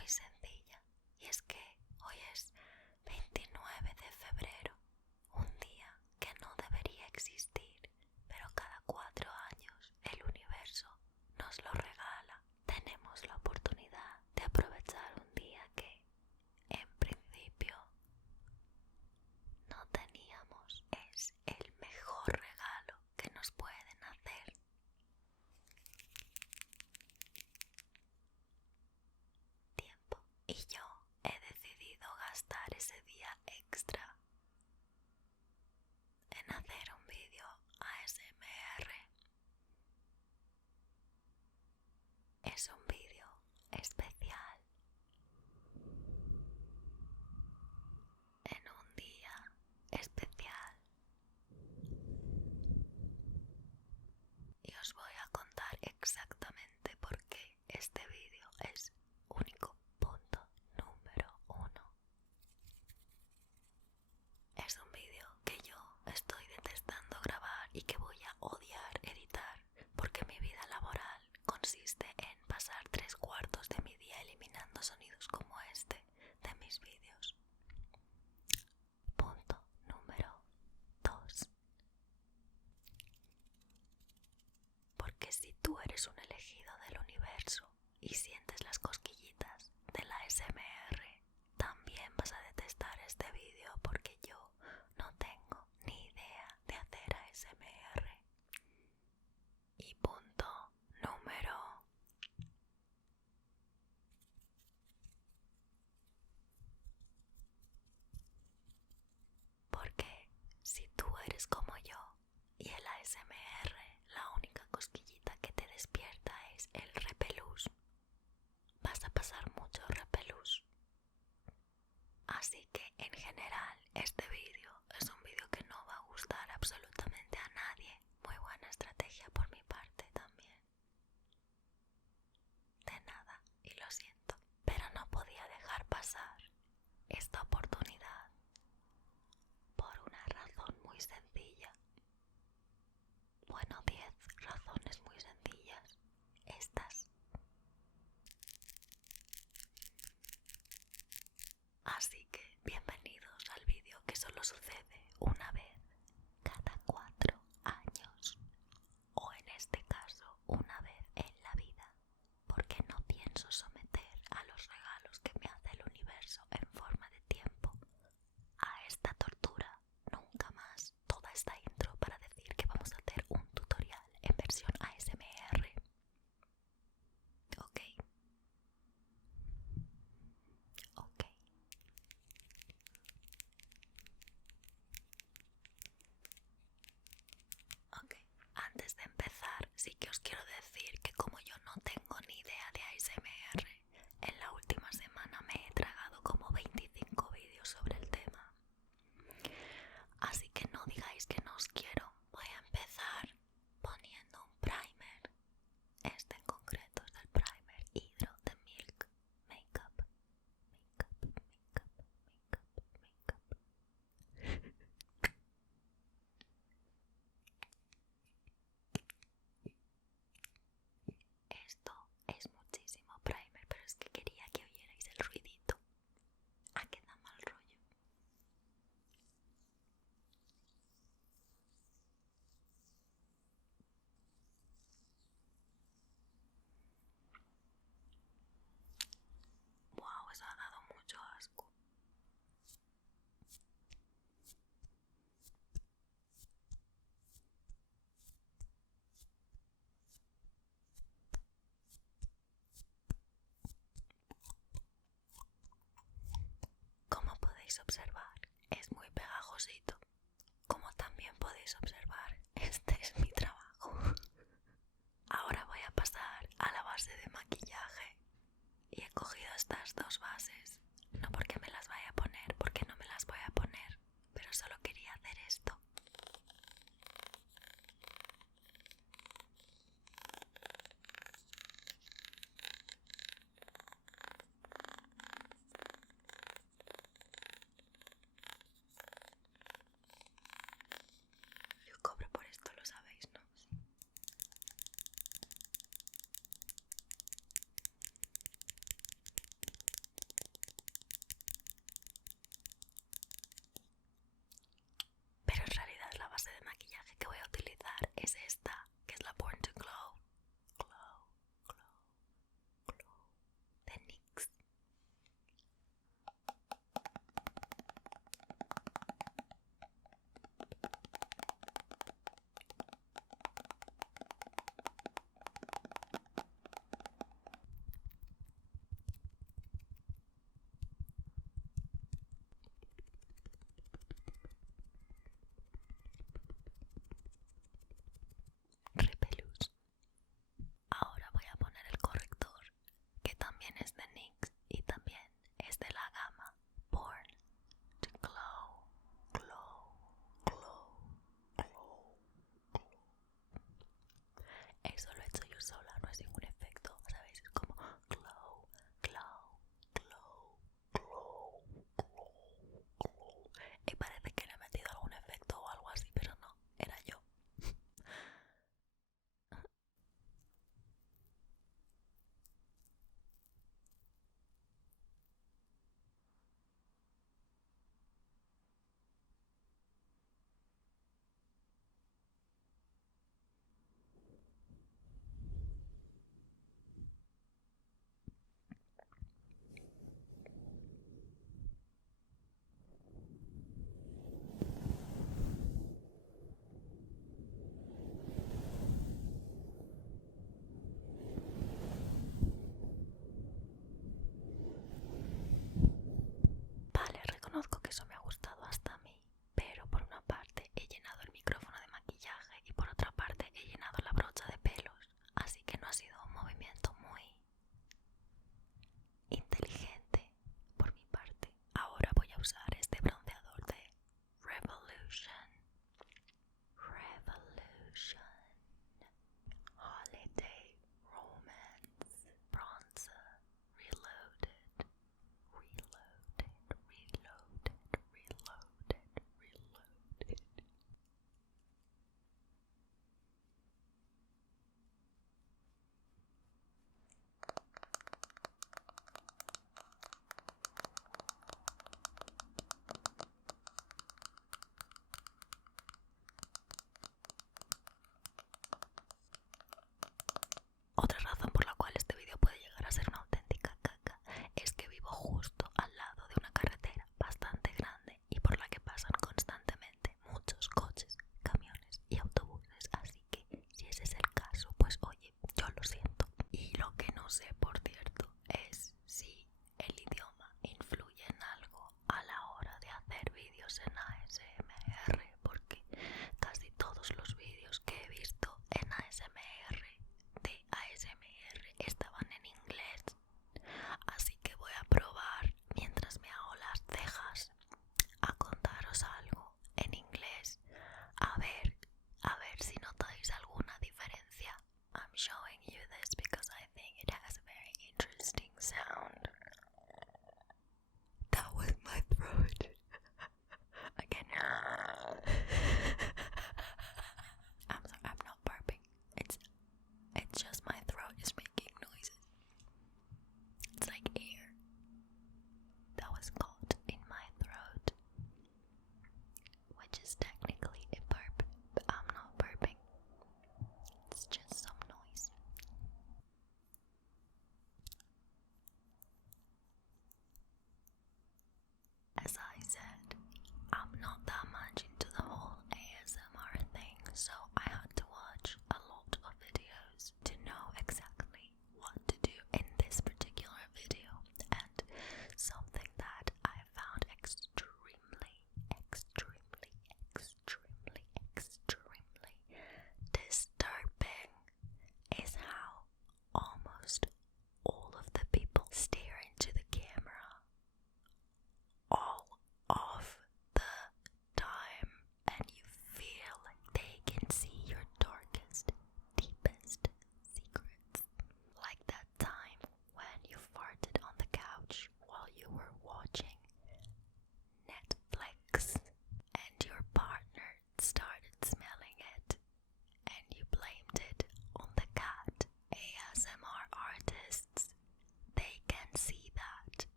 muy sencilla, y es que hoy es 29 de febrero, un día que no debería existir, pero cada 4 años el universo nos lo regala. Tenemos la oportunidad de aprovechar un día que, en principio, no teníamos. Es el mejor regalo que nos pueden hacer. Tiempo. Y yo he decidido gastar ese día extra en hacer un vídeo ASMR. Es un vídeo especial en un día especial. Y os voy a contar exactamente por qué este vídeo es único. Punto número 1. Es un vídeo que yo estoy detestando grabar y que voy a odiar editar, porque mi vida laboral consiste en pasar 3/4 de mi día eliminando sonidos como este de mis vídeos. Punto número 2. Porque si tú eres un elegido del universo y sientes las cosquillitas de la ASMR, también vas a detestar este vídeo, porque yo no tengo ni idea de hacer ASMR. Y punto número 'Porque si tú eres como yo y el ASMR, la única cosquillita que te despierta es el repelús, vas a pasar mucho repelús. Así que en general este vídeo es un vídeo que no va a gustar absolutamente a nadie. Muy buena estrategia por mi parte también. De nada, y lo siento, pero no podía dejar pasar esta oportunidad por una razón muy sencilla. Bueno, 10 razones muy sencillas. Estas. Así que bienvenidos al vídeo que solo sucede una vez cada 4 años, o en este caso una vez en la vida, porque no pienso someter a los regalos que me hace el universo en forma de tiempo a esta tortura nunca más. Toda esta intro para decir que vamos a hacer un tutorial en versión ASMR. Ok. Ok. Ok, antes de empezar, sí que os quiero decir que como yo no tengo ni idea de ASMR, en la última semana me he tragado como 25 vídeos sobre el tema. Así que no digáis que no os quiero. Voy a empezar poniendo un primer. Este en concreto es el primer Hydro de Milk Makeup. Esto es muchísimo primer, pero es que quería que oyerais el ruidito. ¿A qué da mal rollo? Wow, eso ha dado mucho asco. Como podéis observar, es muy pegajosito. Como también podéis observar, este es mi trabajo. Ahora voy a pasar a la base de maquillaje. Y he cogido estas dos bases, no porque me las vaya a poner, porque no me las voy a poner, pero solo quería hacer esto. Yo cobro por esto, lo sabéis, ¿no? Sí.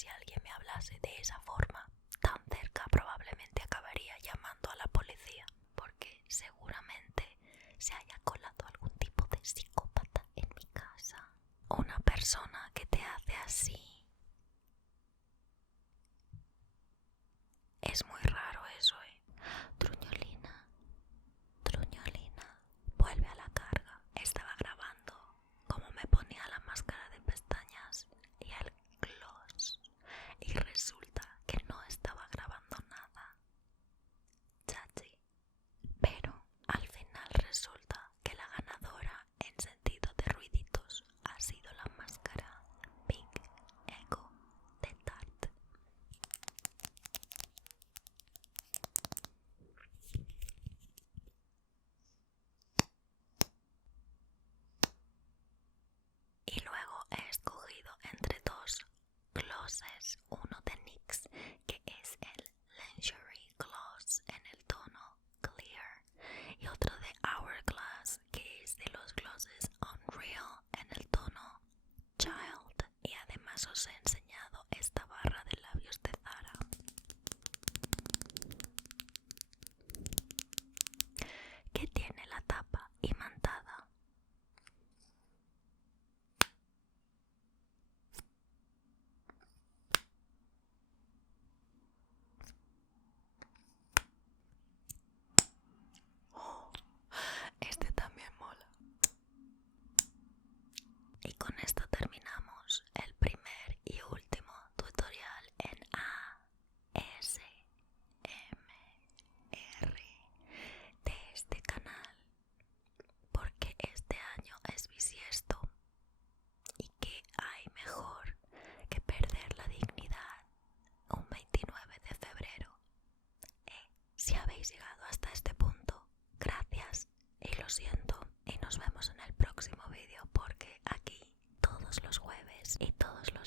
si alguien me hablase de esa forma, tan cerca, probablemente acabaría llamando a la policía, porque seguramente se haya colado algún tipo de psicópata en mi casa. Una persona que te hace así. Es muy raro eso, Truñolina, Truñolina, vuelve a la carga. Estaba grabando cómo me ponía la máscara de pestañas y el gloss, y resulta que no estaba grabando nada. Chachi. Pero al final resulta que la ganadora en sentido de ruiditos ha sido la máscara Pink Echo de Tarte. Y luego he escogido entre dos glosses, uno de NYX que es el Lingerie Gloss en el tono Clear y otro de Hourglass que es de los glosses Unreal en el tono Child. Y además os he enseñado esta barra de labios de Zara que tiene la tapa imantada. Este también mola. Y con esto terminamos el primer y último tutorial en ASMR de este canal, porque este año es bisiesto y que hay mejor que perder la dignidad un 29 de febrero. Si habéis llegado hasta este punto, gracias y lo siento, y nos vemos en el próximo vídeo, porque aquí todos los jueves y todos los